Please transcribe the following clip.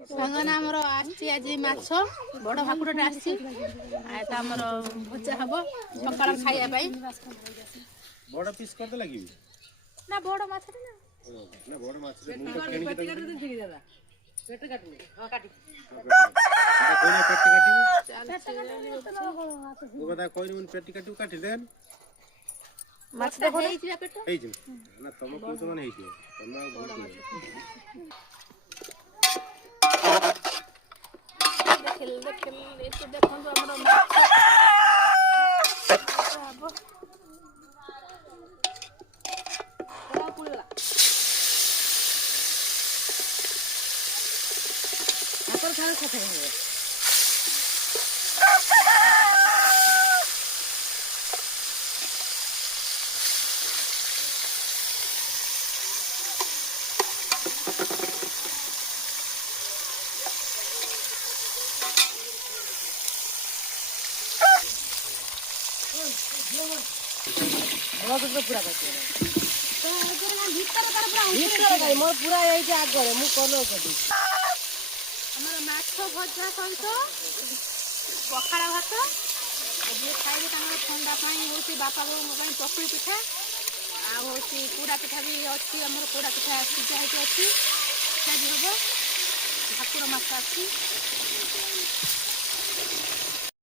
ସାଙ୍ଗନା ଆମର ଆସିଛି ଆଜି ମାଛ ବଡ଼ ଭାକୁରଟେ ଆସିଛି ତ ଆମର ଭଜା ହବ ସକାଳ ଖାଇବା ପାଇଁ। ବଡ଼ ପିସ୍ କରିତେ ଲାଗିବି ନା ବଡ଼ ମାଛଟେ ନା ନା ବଡ଼ ମାଛଟେ ମୁଁ ତ କିଣିକି ପେଟ କାଟିବି ମୁଁ କଥା କହିନି ମୁଁ ପେଟି କାଟିବୁ କାଟି ଦେନ୍ ମାଛ ତ ହେଇଯିବ ପେଟ ହେଇଯିବ ନା ତମ କହୁଛ ମାନେ ହେଇଯିବ ତମେ ଆଉ ଭୁଲ କରିବ ଦେଖନ୍ତୁ ଆମର ମାଛ ହବ ମାଛ ଭଜା ସହିତ ପଖାଳ ଭାତ ଯିଏ ଖାଇବେ ତାଙ୍କର ଥଣ୍ଡା ପାଇଁ ହେଉଛି ବାପା ବୋଉଙ୍କ ପାଇଁ ଚକୁଳି ପିଠା ଆଉ ହେଉଛି ପୋଡ଼ା ପିଠା ବି ଅଛି ଆମର ପୋଡ଼ା ପିଠା ସିଝା ହେଇକି ଅଛି ପିଠା ବି ହେବ ଭାକୁର ମାଛ ଅଛି।